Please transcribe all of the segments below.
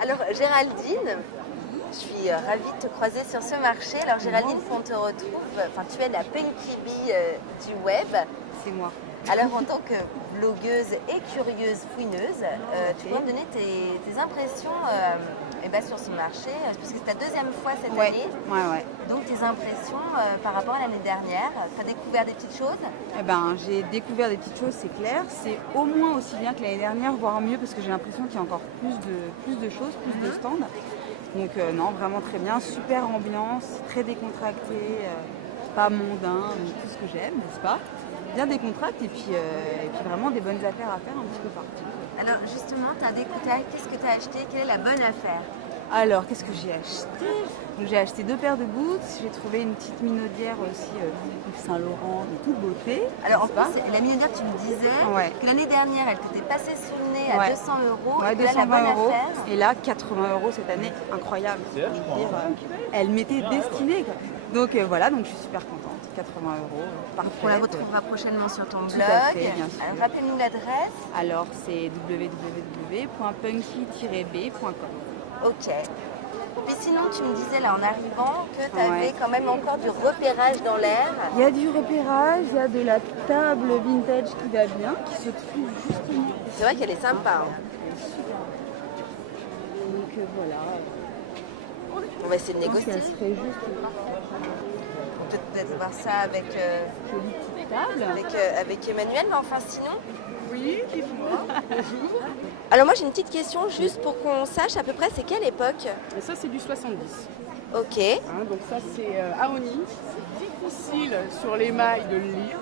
Alors Géraldine, je suis ravie de te croiser sur ce marché. Alors Géraldine, on te retrouve, enfin tu es la Punky Bee du web. C'est moi. Alors en tant que blogueuse et curieuse fouineuse, tu peux me donner tes impressions sur ce marché, puisque c'est ta deuxième fois cette année. Ouais. Donc tes impressions par rapport à l'année dernière, tu as découvert des petites choses? J'ai découvert des petites choses, c'est clair. C'est au moins aussi bien que l'année dernière, voire mieux, parce que j'ai l'impression qu'il y a encore plus de choses, plus de stands. Donc non, vraiment très bien, super ambiance, très décontracté, pas mondain, donc tout ce que j'aime, n'est-ce pas? Bien décontracté et puis vraiment des bonnes affaires à faire un petit peu partout. Alors justement, tu as découvert, qu'est-ce que tu as acheté? Quelle est la bonne affaire? Alors, qu'est-ce que j'ai acheté? Donc, j'ai acheté 2 paires de boots, j'ai trouvé une petite minaudière aussi, Yves Saint-Laurent, de toute beauté. Alors en plus, la minaudière, tu me disais que l'année dernière, elle t'était passée sous le nez à 200 €. Ouais, et là, 220 la bonne €. affaire. Et là, 80 € cette année, incroyable. Elle m'était destinée, quoi. Donc voilà, donc je suis super contente. 80 €, parfait. On la retrouvera prochainement sur ton blog. à fait, bien sûr. Alors, rappelle-nous l'adresse. Alors, c'est www.punky-b.com. Ok. Puis sinon, tu me disais là en arrivant que tu avais quand même encore du repérage dans l'air. Il y a du repérage, il y a de la table vintage qui va bien, qui se trouve justement. C'est vrai qu'elle est sympa. Hein. Donc voilà. On va essayer de négocier. Elle serait juste On peut peut-être voir ça avec, jolie petite table. avec Emmanuel, mais enfin sinon. Oui, dites-moi. Bonjour. Alors moi j'ai une petite question juste pour qu'on sache à peu près c'est quelle époque. Et ça, c'est du 70. Ok. Donc ça, c'est Aoni. C'est difficile sur l'émail de le lire.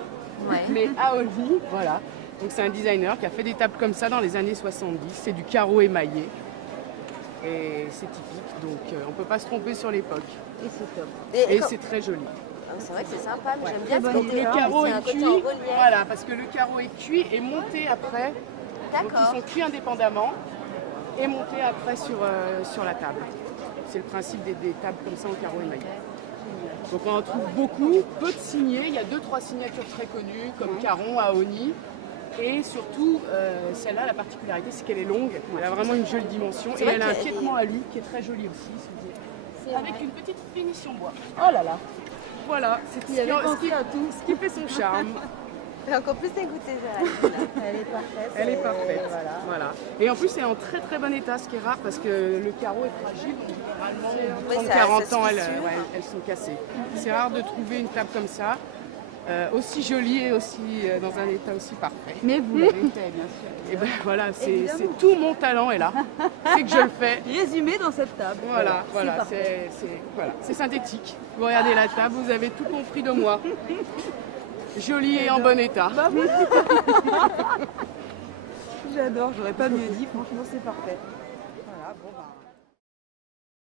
Ouais. Mais Aoni, voilà. Donc c'est un designer qui a fait des tables comme ça dans les années 70. C'est du carreau émaillé. Et c'est typique, donc on ne peut pas se tromper sur l'époque. Et c'est top. Et c'est très joli. C'est vrai que c'est sympa, mais j'aime bien Très ce bonne côté. idée. Le carreau C'est est un côté cuit, en relief. voilà, parce que le carreau est cuit et monté après. Donc D'accord. ils sont cuits indépendamment et montés après sur la table. C'est le principe des tables comme ça en carreau émaillé. Donc on en trouve beaucoup, peu de signés. Il y a 2-3 signatures très connues comme Caron, Aoni. Et surtout, celle-là, la particularité, c'est qu'elle est longue. Elle a vraiment une jolie dimension. Et vrai elle a un qu'elle est- piétement à lui qui est très joli aussi. Avec une petite finition bois. Oh là là. Voilà, c'est Il avait pensé à tout. ce qui fait son charme. J'ai encore plus dégoûté, Géraldine. Elle est parfaite. Elle est parfaite. Voilà. Voilà. Et en plus, elle est en très très bon état, ce qui est rare parce que le carreau est fragile. Donc généralement, Oui, 30-40 ça ans, se elles, fissure. elles sont cassées. C'est rare de trouver une table comme ça, aussi jolie et aussi dans un état aussi parfait. Mais vous l'avez fait, bien sûr. Et ben voilà, c'est tout mon talent est là. C'est que je le fais. Résumé dans cette table. Voilà, parfait. c'est synthétique. Vous regardez la table, vous avez tout compris de moi. Jolie et en bon état. J'adore, j'aurais pas mieux dit, franchement c'est parfait. Voilà, bon ben.